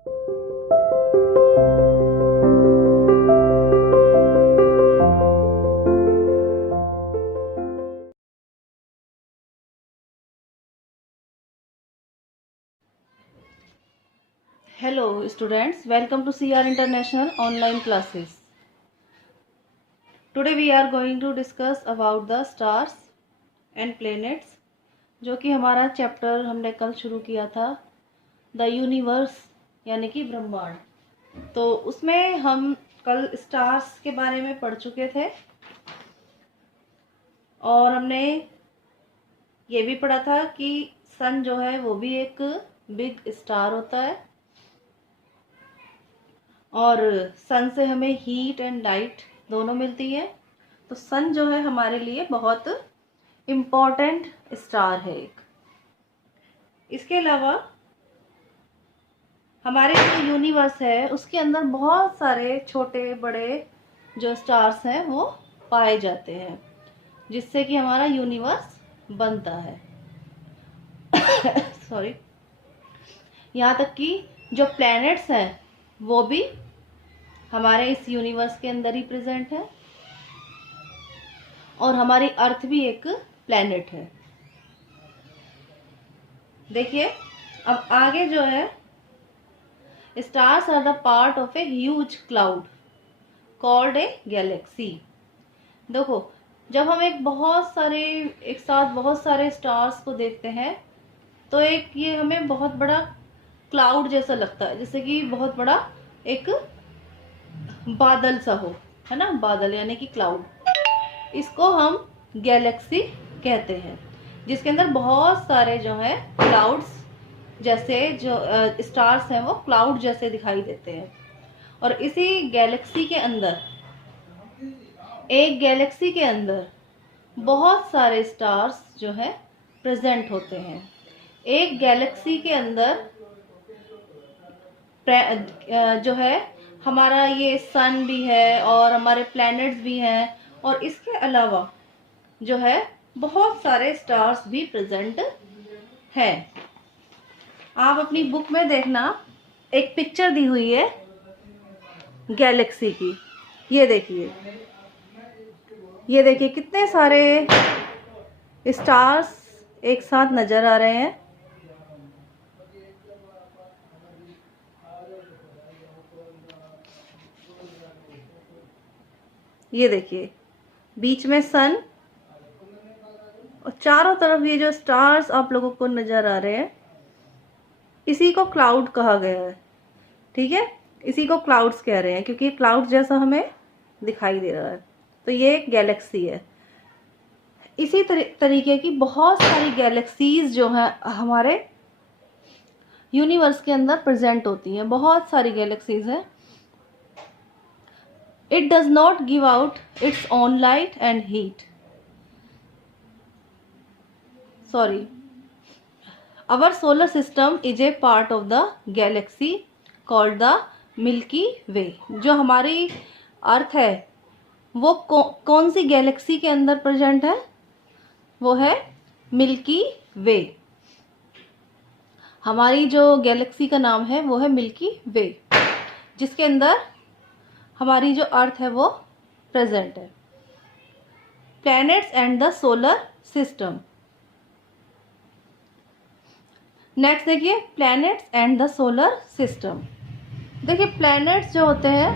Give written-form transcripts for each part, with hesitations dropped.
Hello students, welcome to CR International online classes. Today we are going to discuss about the stars and planets, जो कि हमारा chapter हमने कल शुरू किया था, द यूनिवर्स यानी कि ब्रह्मांड। तो उसमें हम कल स्टार्स के बारे में पढ़ चुके थे और हमने ये भी पढ़ा था कि सन जो है वो भी एक बिग स्टार होता है और सन से हमें हीट एंड लाइट दोनों मिलती है। तो सन जो है हमारे लिए बहुत इम्पोर्टेंट स्टार है एक। इसके अलावा हमारे जो यूनिवर्स है उसके अंदर बहुत सारे छोटे बड़े जो स्टार्स हैं वो पाए जाते हैं, जिससे कि हमारा यूनिवर्स बनता है। सॉरी। यहाँ तक कि जो प्लैनेट्स हैं वो भी हमारे इस यूनिवर्स के अंदर ही प्रेजेंट है और हमारी अर्थ भी एक प्लैनेट है। देखिए अब आगे जो है, stars are the part of a huge cloud called a galaxy. देखो, जब हम एक साथ बहुत सारे स्टार्स को देखते हैं तो एक ये हमें बहुत बड़ा क्लाउड जैसा लगता है, जैसे कि बहुत बड़ा एक बादल सा हो, है ना। बादल यानी कि क्लाउड, इसको हम गैलेक्सी कहते हैं, जिसके अंदर बहुत सारे जो है क्लाउड्स जैसे जो स्टार्स हैं वो क्लाउड जैसे दिखाई देते हैं। और इसी गैलेक्सी के अंदर, एक गैलेक्सी के अंदर बहुत सारे स्टार्स जो है प्रेजेंट होते हैं। एक गैलेक्सी के अंदर जो है हमारा ये सन भी है और हमारे प्लैनेट्स भी हैं, और इसके अलावा जो है बहुत सारे स्टार्स भी प्रेजेंट हैं। आप अपनी बुक में देखना, एक पिक्चर दी हुई है गैलेक्सी की। ये देखिए, ये देखिए कितने सारे स्टार्स एक साथ नजर आ रहे हैं। ये देखिए बीच में सन और चारों तरफ ये जो स्टार्स आप लोगों को नजर आ रहे हैं, इसी को क्लाउड कहा गया है। ठीक है, इसी को क्लाउड्स कह रहे हैं क्योंकि क्लाउड जैसा हमें दिखाई दे रहा है। तो ये एक गैलेक्सी है। इसी तरीके की बहुत सारी गैलेक्सीज जो है हमारे यूनिवर्स के अंदर प्रेजेंट होती हैं। बहुत सारी गैलेक्सीज हैं। It does not give out its own light and heat. Sorry. Our solar system is a part of the galaxy called the Milky Way. जो हमारी अर्थ है वो कौन सी गैलेक्सी के अंदर प्रेजेंट है? वो है मिल्की वे। हमारी जो गैलेक्सी का नाम है वो है मिल्की वे, जिसके अंदर हमारी जो अर्थ है वो प्रेजेंट है। Planets and the solar system. Next देखिए, planets and the solar system. देखिए प्लैनेट्स जो होते हैं,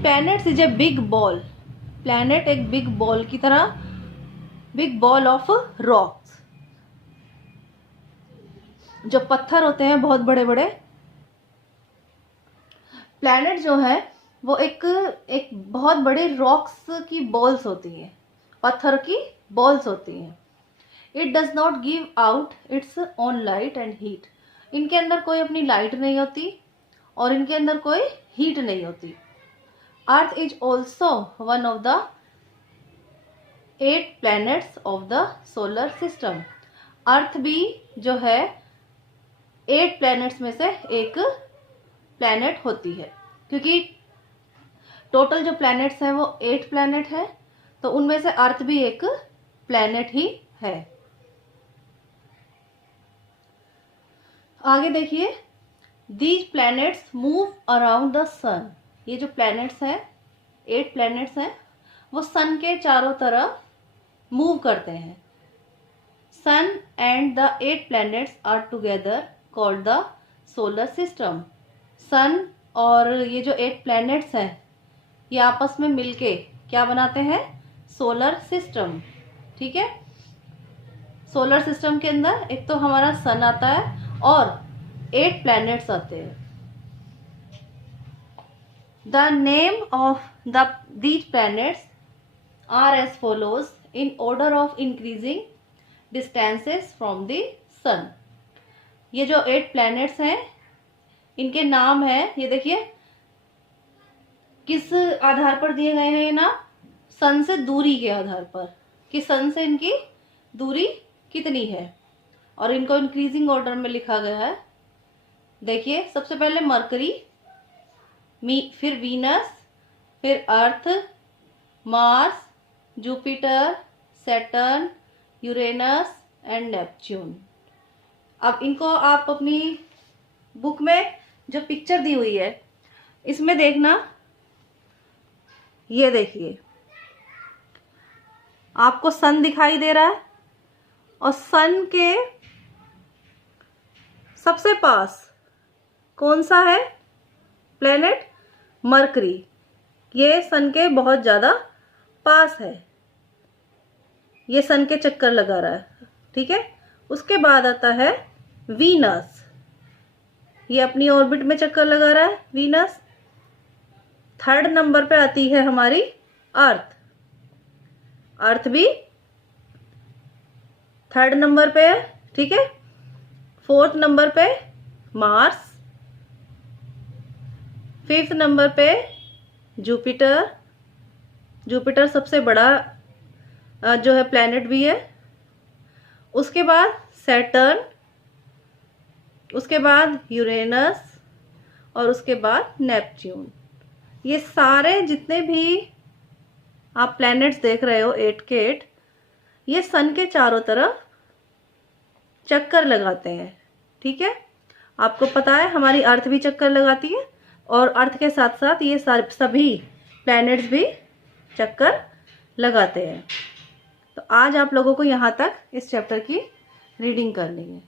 planets is a big ball. Planet एक बिग बॉल की तरह, बिग बॉल ऑफ रॉक्स। जो पत्थर होते हैं बहुत बड़े बड़े, प्लैनेट जो है वो एक बहुत बड़ी रॉक्स की बॉल्स होती हैं, पत्थर की बॉल्स होती हैं। It does not give out its own light and heat. इनके अंदर कोई अपनी लाइट नहीं होती और इनके अंदर कोई हीट नहीं होती। Earth is also one of the 8 planets of the solar system. Earth भी जो है 8 प्लैनेट्स में से एक प्लैनेट होती है, क्योंकि टोटल जो प्लैनेट्स हैं वो 8 प्लैनेट है, तो उनमें से अर्थ भी एक प्लैनेट ही है। आगे देखिए, these planets move around the sun. ये जो प्लैनेट्स हैं, 8 प्लैनेट्स हैं, वो सन के चारों तरफ मूव करते हैं। Sun and the 8 planets are together called the solar system. Sun और ये जो 8 प्लैनेट्स हैं, ये आपस में मिलके क्या बनाते हैं? Solar system. ठीक है, सोलर सिस्टम के अंदर एक तो हमारा सन आता है और 8 प्लैनेट्स आते हैं। The name of these planets are as follows in order of increasing distances from the sun. ये जो 8 प्लैनेट्स हैं, इनके नाम है, ये देखिए किस आधार पर दिए गए हैं ये नाम? सन से दूरी के आधार पर, कि सन से इनकी दूरी कितनी है, और इनको इंक्रीजिंग ऑर्डर में लिखा गया है। देखिए, सबसे पहले मरकरी, फिर वीनस, फिर Earth, Mars, Jupiter, Saturn, Uranus and Neptune. अब इनको आप अपनी बुक में जो पिक्चर दी हुई है इसमें देखना, ये देखिए आपको सन दिखाई दे रहा है और सन के सबसे पास कौन सा है प्लेनेट? मरकरी। ये सन के बहुत ज़्यादा पास है, ये सन के चक्कर लगा रहा है। ठीक है, उसके बाद आता है वीनस, ये अपनी ऑर्बिट में चक्कर लगा रहा है वीनस। 3rd नंबर पे आती है हमारी अर्थ, अर्थ भी 3rd नंबर पे है। ठीक है, 4th नंबर पे मार्स, 5th नंबर पे जुपिटर, जुपिटर सबसे बड़ा जो है प्लैनेट भी है। उसके बाद सैटर्न, उसके बाद यूरेनस और उसके बाद नेपच्यून। ये सारे जितने भी आप प्लैनेट्स देख रहे हो 8 के 8, ये सन के चारों तरफ चक्कर लगाते हैं। ठीक है, आपको पता है हमारी अर्थ भी चक्कर लगाती है और अर्थ के साथ साथ ये सभी प्लैनेट्स भी चक्कर लगाते हैं। तो आज आप लोगों को यहाँ तक इस चैप्टर की रीडिंग करनी है।